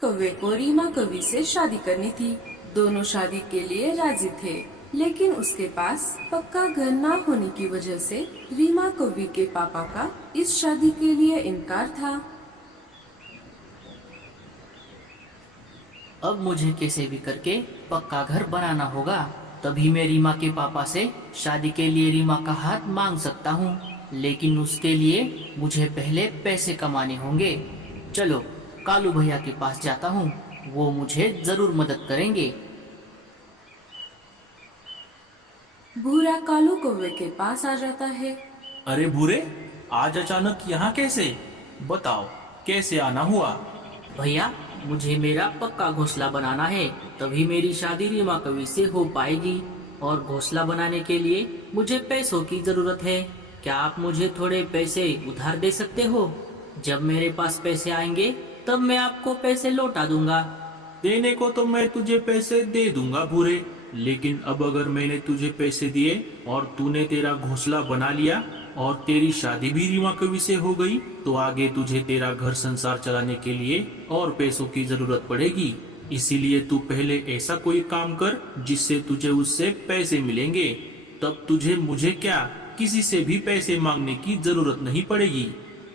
कौवे को रीमा कवि से शादी करनी थी। दोनों शादी के लिए राजी थे, लेकिन उसके पास पक्का घर न होने की वजह से रीमा कवि के पापा का इस शादी के लिए इनकार था। अब मुझे कैसे भी करके पक्का घर बनाना होगा, तभी मैं रीमा के पापा से शादी के लिए रीमा का हाथ मांग सकता हूँ। लेकिन उसके लिए मुझे पहले पैसे कमाने होंगे। चलो कालू भैया के पास जाता हूँ, वो मुझे जरूर मदद करेंगे। भूरा कालू कौवे के पास आ जाता है। अरे भूरे, आज अचानक यहाँ कैसे? बताओ कैसे आना हुआ? भैया, मुझे मेरा पक्का घोंसला बनाना है, तभी मेरी शादी रीमा कवि से हो पाएगी। और घोंसला बनाने के लिए मुझे पैसों की जरूरत है। क्या आप मुझे थोड़े पैसे उधार दे सकते हो? जब मेरे पास पैसे आएंगे तब मैं आपको पैसे लौटा दूंगा। देने को तो मैं तुझे पैसे दे दूंगा भूरे, लेकिन अब अगर मैंने तुझे पैसे दिए और तूने तेरा घोंसला बना लिया और तेरी शादी भी रीमा कवि से हो गई, तो आगे तुझे तेरा घर संसार चलाने के लिए और पैसों की जरूरत पड़ेगी। इसीलिए तू पहले ऐसा कोई काम कर जिससे तुझे उससे पैसे मिलेंगे। तब तुझे मुझे क्या, किसी से भी पैसे मांगने की जरूरत नहीं पड़ेगी।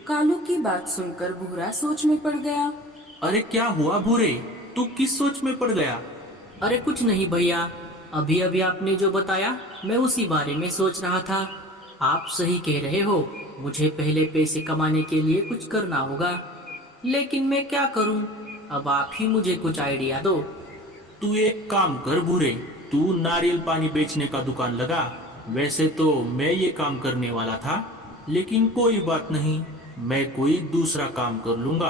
कालू की बात सुनकर भूरा सोच में पड़ गया। अरे क्या हुआ भूरे, तू किस सोच में पड़ गया? अरे कुछ नहीं भैया, अभी अभी आपने जो बताया मैं उसी बारे में सोच रहा था। आप सही कह रहे हो, मुझे पहले पैसे कमाने के लिए कुछ करना होगा। लेकिन मैं क्या करूं? अब आप ही मुझे कुछ आइडिया दो। तू एक काम कर भूरे, तू नारियल पानी बेचने का दुकान लगा। वैसे तो मैं ये काम करने वाला था, लेकिन कोई बात नहीं, मैं कोई दूसरा काम कर लूंगा।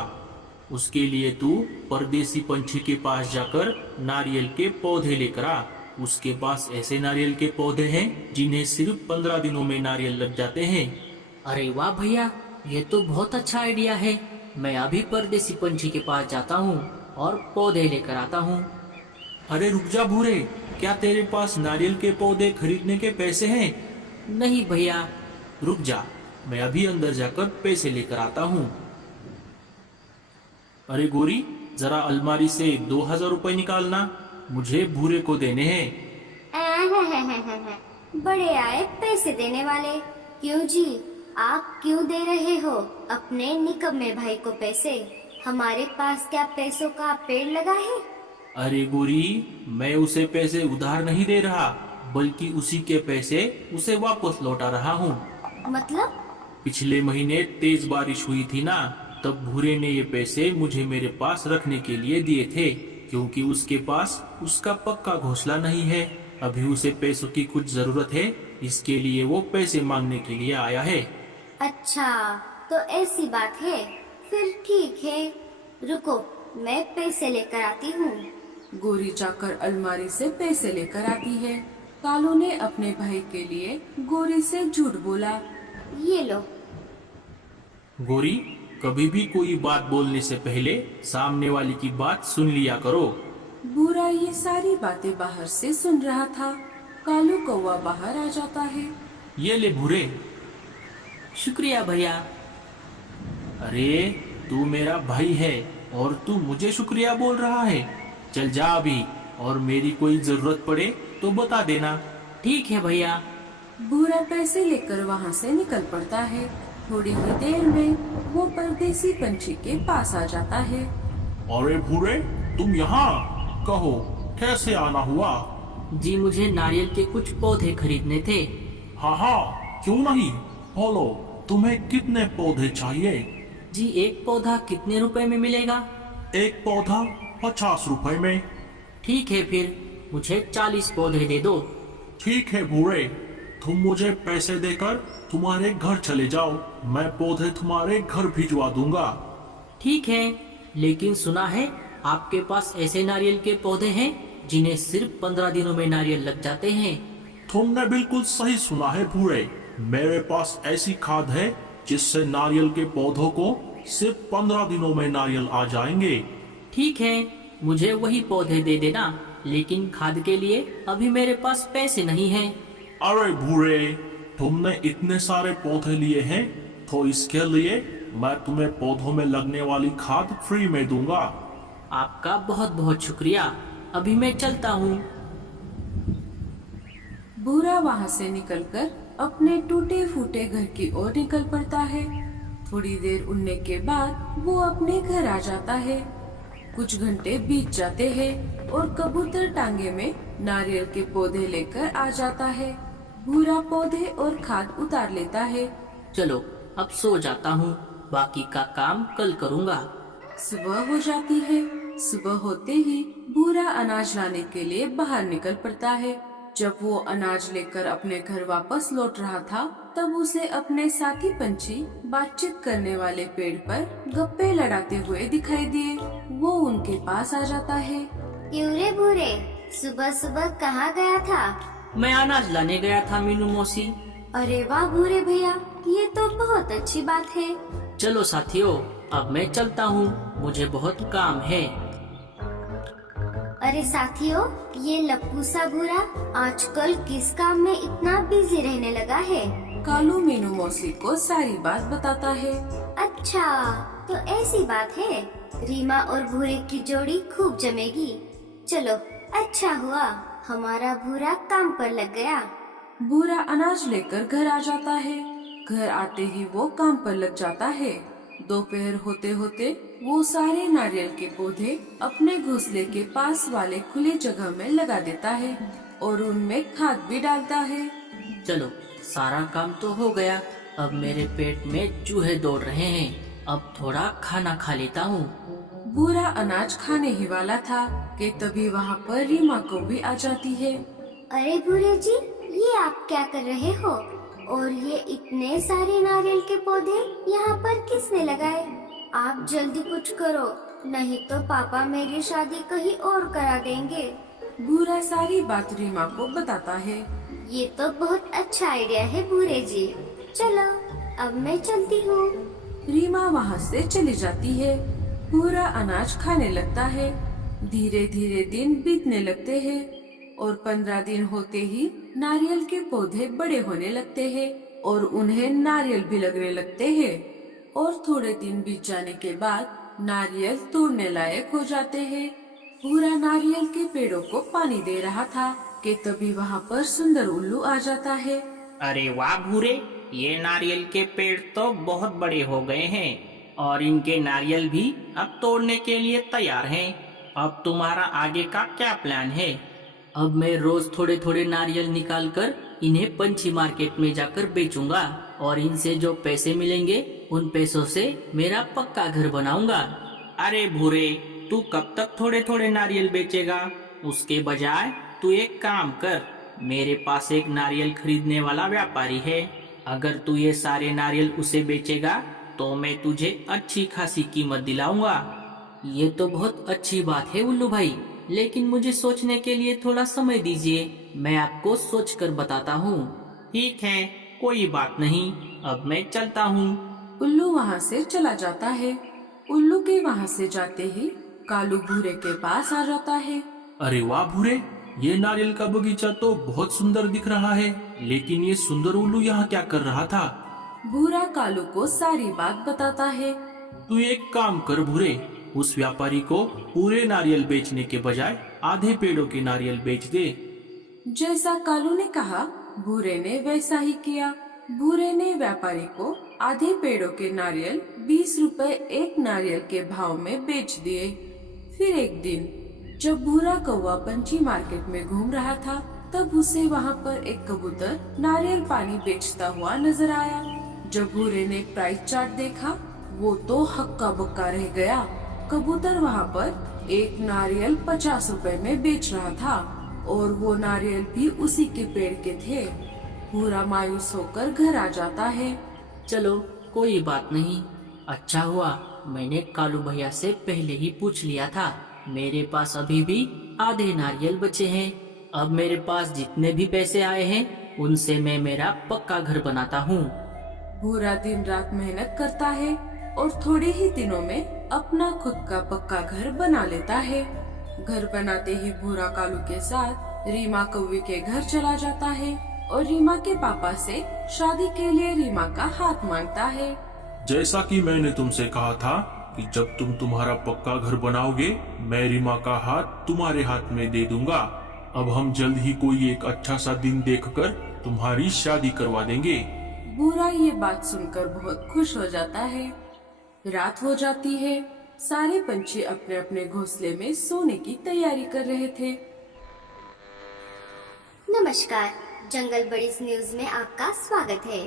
उसके लिए तू परदेसी पंछी के पास जाकर नारियल के पौधे लेकर आ। उसके पास ऐसे नारियल के पौधे हैं जिन्हें सिर्फ 15 दिनों में नारियल लग जाते हैं। अरे वाह भैया, ये तो बहुत अच्छा आइडिया है। मैं अभी परदेसी पंछी के पास जाता हूँ और पौधे लेकर आता हूँ। अरे रुक जा भूरे, क्या तेरे पास नारियल के पौधे खरीदने के पैसे हैं? नहीं भैया। रुक जा, मैं अभी अंदर जाकर पैसे लेकर आता हूँ। अरे गोरी, जरा अलमारी से 2000 रुपए निकालना, मुझे भूरे को देने हैं। बड़े आए पैसे देने वाले। क्यों जी, आप क्यों दे रहे हो अपने निकम्मे भाई को पैसे? हमारे पास क्या पैसों का पेड़ लगा है? अरे गोरी, मैं उसे पैसे उधार नहीं दे रहा, बल्कि उसी के पैसे उसे वापस लौटा रहा हूँ। मतलब? पिछले महीने तेज बारिश हुई थी ना, तब भूरे ने ये पैसे मुझे मेरे पास रखने के लिए दिए थे, क्योंकि उसके पास उसका पक्का घोंसला नहीं है। अभी उसे पैसों की कुछ जरूरत है, इसके लिए वो पैसे मांगने के लिए आया है। अच्छा, तो ऐसी बात है। फिर ठीक है, रुको, मैं पैसे लेकर आती हूँ। गोरी जाकर अलमारी से पैसे लेकर आती है। कालू ने अपने भाई के लिए गोरी से झूठ बोला। ये लो। गोरी, कभी भी कोई बात बोलने से पहले सामने वाली की बात सुन लिया करो। भूरा ये सारी बातें बाहर से सुन रहा था। कालू कौवा बाहर आ जाता है। ये ले भूरे। शुक्रिया भैया। अरे तू मेरा भाई है और तू मुझे शुक्रिया बोल रहा है? चल जा अभी, और मेरी कोई जरूरत पड़े तो बता देना। ठीक है भैया। भूरा पैसे लेकर वहाँ से निकल पड़ता है। थोड़ी ही देर में वो परदेसी पंछी के पास आ जाता है। अरे भूरे, तुम यहाँ? कहो कैसे आना हुआ? जी, मुझे नारियल के कुछ पौधे खरीदने थे। हाँ हाँ, क्यों नहीं, बोलो तुम्हें कितने पौधे चाहिए? जी, एक पौधा कितने रुपए में मिलेगा? एक पौधा 50 रुपए में। ठीक है, फिर मुझे 40 पौधे दे दो। ठीक है भूरे, तुम मुझे पैसे देकर तुम्हारे घर चले जाओ, मैं पौधे तुम्हारे घर भिजवा दूंगा। ठीक है, लेकिन सुना है आपके पास ऐसे नारियल के पौधे हैं जिन्हें सिर्फ 15 दिनों में नारियल लग जाते हैं। तुमने बिल्कुल सही सुना है भूरे, मेरे पास ऐसी खाद है जिससे नारियल के पौधों को सिर्फ 15 दिनों में नारियल आ जाएंगे। ठीक है, मुझे वही पौधे दे देना, लेकिन खाद के लिए अभी मेरे पास पैसे नहीं हैं। अरे भूरे, तुमने इतने सारे पौधे लिए हैं, तो इसके लिए मैं तुम्हें पौधों में लगने वाली खाद फ्री में दूंगा। आपका बहुत बहुत शुक्रिया। अभी मैं चलता हूँ। भूरा वहाँ से निकलकर अपने टूटे फूटे घर की ओर निकल पड़ता है। थोड़ी देर उड़ने के बाद वो अपने घर आ जाता है। कुछ घंटे बीत जाते हैं और कबूतर टांगे में नारियल के पौधे लेकर आ जाता है। भूरा पौधे और खाद उतार लेता है। चलो अब सो जाता हूँ, बाकी का काम कल करूँगा। सुबह हो जाती है। सुबह होते ही भूरा अनाज लाने के लिए बाहर निकल पड़ता है। जब वो अनाज लेकर अपने घर वापस लौट रहा था, तब उसे अपने साथी पंछी बातचीत करने वाले पेड़ पर गप्पे लड़ाते हुए दिखाई दिए। वो उनके पास आ जाता है। क्यों रे भूरे, सुबह सुबह कहाँ गया था? मैं अनाज लाने गया था मीनू मौसी। अरे वाह भूरे भैया, ये तो बहुत अच्छी बात है। चलो साथियों, अब मैं चलता हूँ, मुझे बहुत काम है। अरे साथियों, ये लप्पू सा भूरा आजकल किस काम में इतना बिजी रहने लगा है? कालू मीनू मौसी को सारी बात बताता है। अच्छा, तो ऐसी बात है। रीमा और भूरे की जोड़ी खूब जमेगी। चलो, अच्छा हुआ हमारा भूरा काम पर लग गया। भूरा अनाज लेकर घर आ जाता है। घर आते ही वो काम पर लग जाता है। दोपहर होते होते वो सारे नारियल के पौधे अपने घोंसले के पास वाले खुले जगह में लगा देता है और उनमें खाद भी डालता है। चलो सारा काम तो हो गया। अब मेरे पेट में चूहे दौड़ रहे हैं। अब थोड़ा खाना खा लेता हूँ। भूरा अनाज खाने ही वाला था कि तभी वहाँ पर रीमा को भी आ जाती है। अरे भूरे जी, ये आप क्या कर रहे हो? और ये इतने सारे नारियल के पौधे यहाँ पर किसने लगाए? आप जल्दी कुछ करो, नहीं तो पापा मेरी शादी कहीं और करा देंगे। भूरा सारी बात रीमा को बताता है। ये तो बहुत अच्छा आइडिया है भूरे जी। चलो अब मैं चलती हूँ। रीमा वहाँ से चली जाती है। भूरा अनाज खाने लगता है। धीरे धीरे दिन बीतने लगते हैं और 15 दिन होते ही नारियल के पौधे बड़े होने लगते हैं और उन्हें नारियल भी लगने लगते हैं। और थोड़े दिन बीत जाने के बाद नारियल तोड़ने लायक हो जाते हैं। भूरा नारियल के पेड़ों को पानी दे रहा था कि तभी वहाँ पर सुंदर उल्लू आ जाता है। अरे वाह भूरे, ये नारियल के पेड़ तो बहुत बड़े हो गए हैं और इनके नारियल भी अब तोड़ने के लिए तैयार हैं। अब तुम्हारा आगे का क्या प्लान है? अब मैं रोज थोड़े थोड़े नारियल निकाल कर इन्हें पंछी मार्केट में जाकर बेचूंगा और इनसे जो पैसे मिलेंगे उन पैसों से मेरा पक्का घर बनाऊंगा। अरे भूरे, तू कब तक थोड़े थोड़े नारियल बेचेगा? उसके बजाय तू एक काम कर, मेरे पास एक नारियल खरीदने वाला व्यापारी है। अगर तू ये सारे नारियल उसे बेचेगा तो मैं तुझे अच्छी खासी कीमत दिलाऊंगा। ये तो बहुत अच्छी बात है उल्लू भाई, लेकिन मुझे सोचने के लिए थोड़ा समय दीजिए। मैं आपको सोचकर बताता हूँ। ठीक है, कोई बात नहीं, अब मैं चलता हूँ। उल्लू वहाँ से चला जाता है। उल्लू के वहाँ से जाते ही कालू भूरे के पास आ जाता है। अरे वाह भूरे, ये नारियल का बगीचा तो बहुत सुंदर दिख रहा है, लेकिन ये सुंदर उल्लू यहाँ क्या कर रहा था? भूरा कालू को सारी बात बताता है। तू एक काम कर भूरे, उस व्यापारी को पूरे नारियल बेचने के बजाय आधे पेड़ों के नारियल बेच दे। जैसा कालू ने कहा, भूरे ने वैसा ही किया। भूरे ने व्यापारी को आधे पेड़ों के नारियल 20 रुपए एक नारियल के भाव में बेच दिए। फिर एक दिन जब भूरा कौवा पंछी मार्केट में घूम रहा था, तब उसे वहाँ पर एक कबूतर नारियल पानी बेचता हुआ नजर आया। जब भूरे ने प्राइस चार्ट देखा, वो तो हक्का बक्का रह गया। कबूतर वहाँ पर एक नारियल 50 रुपए में बेच रहा था और वो नारियल भी उसी के पेड़ के थे। भूरा मायूस होकर घर आ जाता है। चलो कोई बात नहीं, अच्छा हुआ मैंने कालू भैया से पहले ही पूछ लिया था। मेरे पास अभी भी आधे नारियल बचे हैं। अब मेरे पास जितने भी पैसे आए हैं उनसे मैं मेरा पक्का घर बनाता हूँ। भूरा दिन रात मेहनत करता है और थोड़े ही दिनों में अपना खुद का पक्का घर बना लेता है। घर बनाते ही भूरा कालू के साथ रीमा कौवे के घर चला जाता है और रीमा के पापा से शादी के लिए रीमा का हाथ मांगता है। जैसा कि मैंने तुमसे कहा था, कि जब तुम तुम्हारा पक्का घर बनाओगे मैं रीमा का हाथ तुम्हारे हाथ में दे दूंगा। अब हम जल्द ही कोई एक अच्छा सा दिन देखकर तुम्हारी शादी करवा देंगे। भूरा ये बात सुनकर बहुत खुश हो जाता है। रात हो जाती है। सारे पंछी अपने अपने घोंसले में सोने की तैयारी कर रहे थे। नमस्कार, जंगल बड़ीज न्यूज में आपका स्वागत है।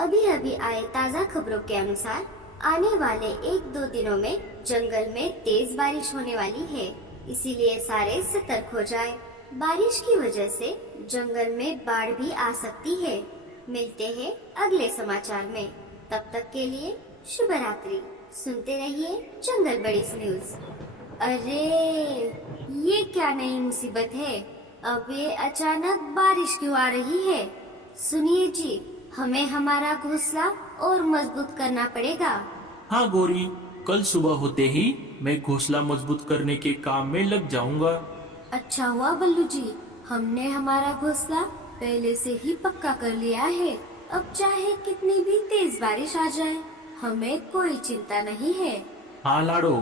अभी अभी आए ताज़ा खबरों के अनुसार आने वाले 1-2 दिनों में जंगल में तेज बारिश होने वाली है, इसीलिए सारे सतर्क हो जाएं। बारिश की वजह से जंगल में बाढ़ भी आ सकती है। मिलते हैं अगले समाचार में, तब तक के लिए शुभ रात्रि। सुनते रहिए जंगल बड़ीज न्यूज। अरे ये क्या नई मुसीबत है, अब ये अचानक बारिश क्यों आ रही है? सुनिए जी, हमें हमारा घोंसला और मजबूत करना पड़ेगा। हाँ गौरी, कल सुबह होते ही मैं घोंसला मजबूत करने के काम में लग जाऊंगा। अच्छा हुआ बल्लू जी, हमने हमारा घोंसला पहले से ही पक्का कर लिया है। अब चाहे कितनी भी तेज बारिश आ जाए, हमें कोई चिंता नहीं है। हाँ लाडो।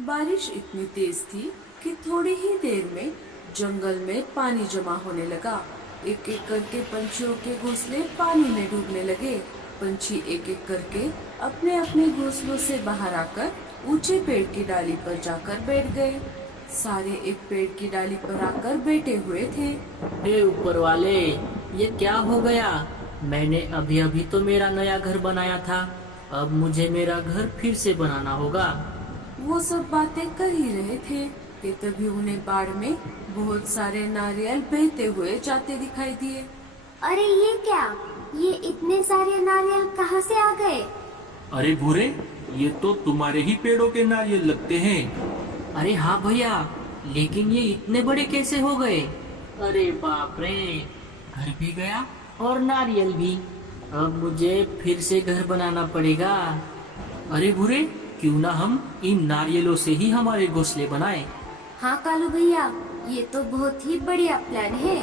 बारिश इतनी तेज थी कि थोड़ी ही देर में जंगल में पानी जमा होने लगा। एक एक करके पंछियों के घोंसले पानी में डूबने लगे। पंछी एक एक करके अपने अपने घोंसलों से बाहर आकर ऊंचे पेड़ की डाली पर जाकर बैठ गए। सारे एक पेड़ की डाली पर आकर बैठे हुए थे। हे ऊपर वाले, ये क्या हो गया? मैंने अभी अभी तो मेरा नया घर बनाया था, अब मुझे मेरा घर फिर से बनाना होगा। वो सब बातें कर ही रहे थे कि तभी उन्हें बाढ़ में बहुत सारे नारियल बहते हुए जाते दिखाई दिए। अरे ये क्या, ये इतने सारे नारियल कहाँ से आ गए? अरे भूरे, ये तो तुम्हारे ही पेड़ों के नारियल लगते हैं। अरे हाँ भैया, लेकिन ये इतने बड़े कैसे हो गए? अरे बाप रे, घर भी गया और नारियल भी। अब मुझे फिर से घर बनाना पड़ेगा। अरे भूरे, क्यों ना हम इन नारियलों से ही हमारे घोंसले बनाएं? हाँ कालू भैया, ये तो बहुत ही बढ़िया प्लान है।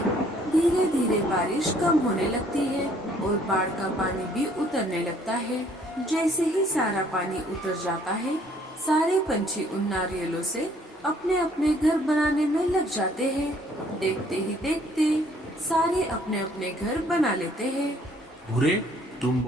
धीरे धीरे बारिश कम होने लगती है और बाढ़ का पानी भी उतरने लगता है। जैसे ही सारा पानी उतर जाता है, सारे पंछी उन नारियलों से अपने अपने घर बनाने में लग जाते हैं। देखते ही देखते सारे अपने अपने घर बना लेते हैं। भूरे, तुम